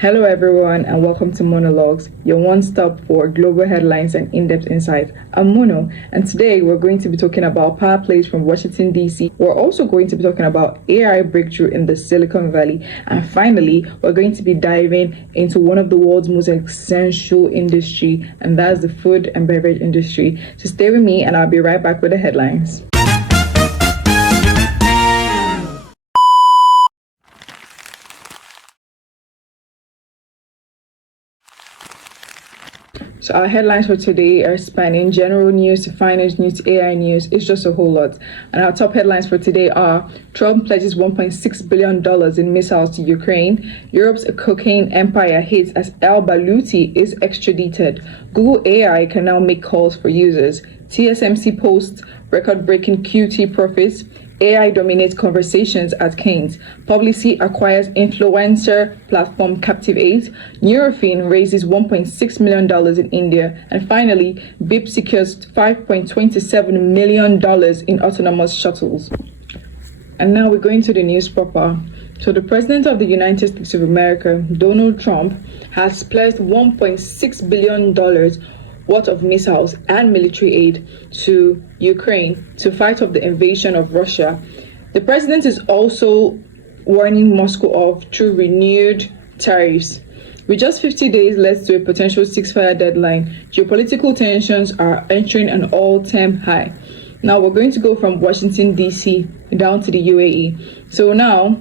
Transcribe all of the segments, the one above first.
Hello, everyone, and welcome to MONOlogues, your one-stop for global headlines and in-depth insights. I'm Mono, and today we're going to be talking about power plays from Washington, D.C. We're also going to be talking about AI breakthrough in the Silicon Valley. And finally, we're going to be diving into one of the world's most essential industry, and that's the food and beverage industry. So stay with me, and I'll be right back with the headlines. So our headlines for today are spanning general news to finance news to AI news. It's just a whole lot. And our top headlines for today are: Trump pledges $1.6 billion in missiles to Ukraine. Europe's cocaine empire hits as Ballouti is extradited. Google AI can now make calls for users. TSMC posts record-breaking Q3 profits. AI dominates conversations at Keynes. Publicis acquires influencer platform Captivate. NeuroFIF raises $1.6 million in India. And finally, BEEK secures $5.27 million in autonomous shuttles. And now we're going to the news proper. So the President of the United States of America, Donald Trump, has pledged $1.6 billion worth of missiles and military aid to Ukraine to fight off the invasion of Russia. The president is also warning Moscow off through renewed tariffs. With just 50 days left to a potential ceasefire deadline, geopolitical tensions are entering an all-time high. Now we're going to go from Washington, D.C. down to the UAE. So now,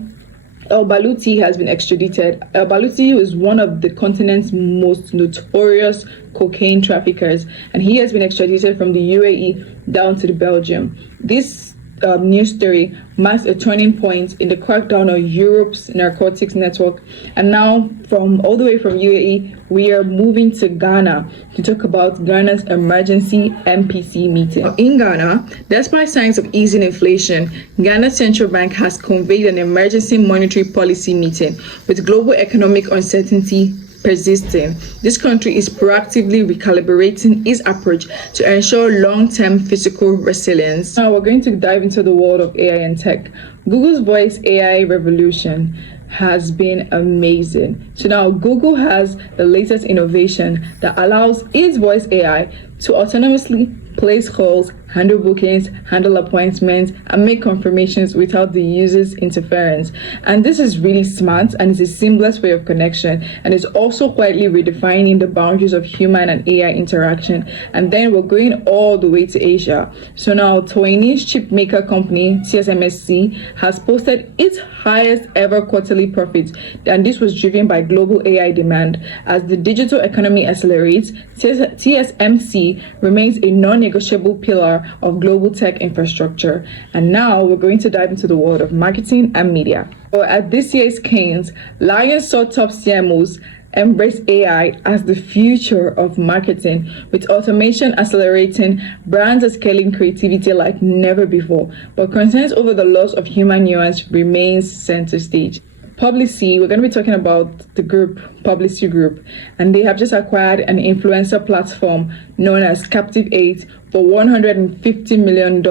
Ballouti has been extradited. Ballouti is one of the continent's most notorious cocaine traffickers, and he has been extradited from the UAE down to Belgium. This news story marks a turning point in the crackdown on Europe's narcotics network. And now, from all the way from UAE, we are moving to Ghana to talk about Ghana's emergency MPC meeting. In Ghana, despite signs of easing inflation, Ghana's central bank has convened an emergency monetary policy meeting. With global economic uncertainty persisting, this country is proactively recalibrating its approach to ensure long-term physical resilience. Now we're going to dive into the world of AI and tech. Google's voice AI revolution has been amazing. So now Google has the latest innovation that allows its voice AI to autonomously place calls, handle bookings, handle appointments, and make confirmations without the user's interference. And this is really smart, and it's a seamless way of connection, and it's also quietly redefining the boundaries of human and AI interaction. And then we're going all the way to Asia. So now Taiwanese chipmaker company TSMC has posted its highest ever quarterly profits, and this was driven by global AI demand. As the digital economy accelerates, TSMC remains a non-negotiable pillar of global tech infrastructure. And now we're going to dive into the world of marketing and media. So at this year's Cannes, Lions saw top CMOs embrace AI as the future of marketing, with automation accelerating, brands are scaling creativity like never before. But concerns over the loss of human nuance remains center stage. Publicis, we're going to be talking about the group, Publicis Group, and they have just acquired an influencer platform known as Captivate for $150 million,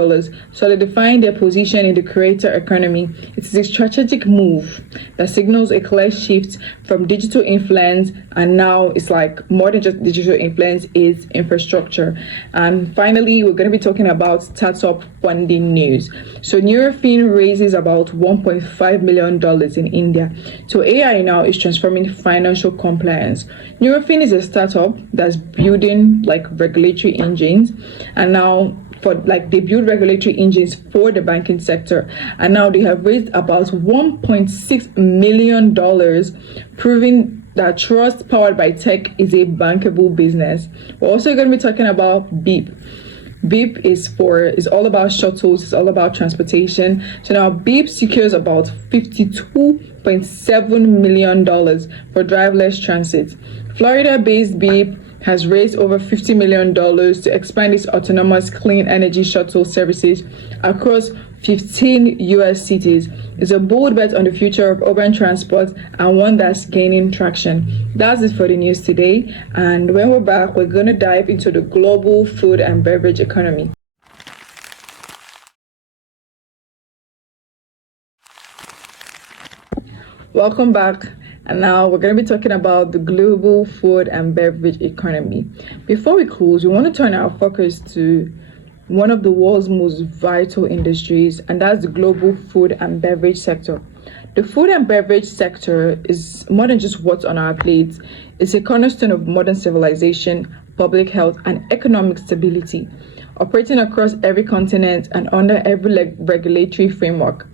solidifying their position in the creator economy. It is a strategic move that signals a clear shift from digital influence, and now it's like more than just digital influence, is infrastructure. And finally, we're going to be talking about startup funding news. So NeuroFIF raises about $1.5 million in India. So AI now is transforming financial compliance. NeuroFIF is a startup that's building like regulatory engines, and now they build regulatory engines for the banking sector, and now they have raised about $1.6 million, proving that trust powered by tech is a bankable business. We're also going to be talking about BEEK. BEEK is all about shuttles, it's all about transportation. So now BEEK secures about $52.7 million for driverless transit. Florida-based BEEK has raised over $50 million to expand its autonomous clean energy shuttle services across 15 U.S. cities. It's a bold bet on the future of urban transport, and one that's gaining traction. That's it for the news today, and when we're back, we're going to dive into the global food and beverage economy. Welcome back. And now we're going to be talking about the global food and beverage economy. Before we close, we want to turn our focus to one of the world's most vital industries, and that's the global food and beverage sector. The food and beverage sector is more than just what's on our plates. It's a cornerstone of modern civilization, public health, and economic stability, operating across every continent and under every regulatory framework.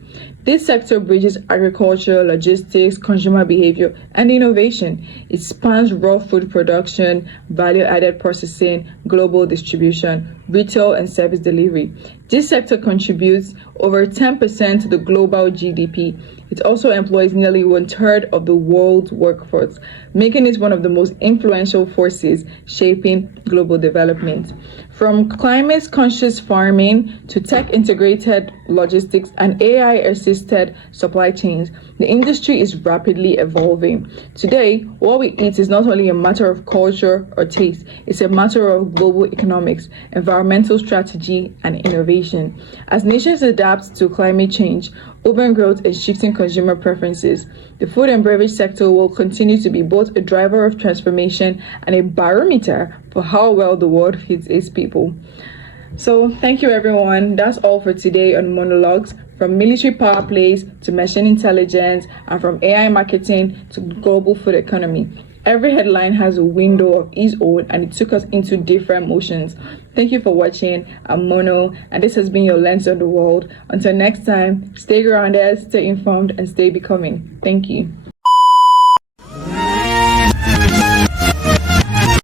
This sector bridges agriculture, logistics, consumer behavior, and innovation. It spans raw food production, value-added processing, global distribution, retail, and service delivery. This sector contributes over 10% to the global GDP. It also employs nearly 1/3 of the world's workforce, making it one of the most influential forces shaping global development. From climate-conscious farming to tech-integrated logistics and AI-assisted supply chains, the industry is rapidly evolving. Today, what we eat is not only a matter of culture or taste, it's a matter of global economics, environmental strategy, and innovation. As nations adapt to climate change, urban growth, and shifting consumer preferences, the food and beverage sector will continue to be both a driver of transformation and a barometer for how well the world feeds its people. So thank you, everyone. That's all for today on MONOlogues. From military power plays to machine intelligence, and from AI marketing to global food economy. Every headline has a window of its own, and it took us into different motions. Thank you for watching. I'm Mono, and this has been your lens on the world. Until next time, stay grounded, stay informed, and stay becoming. Thank you.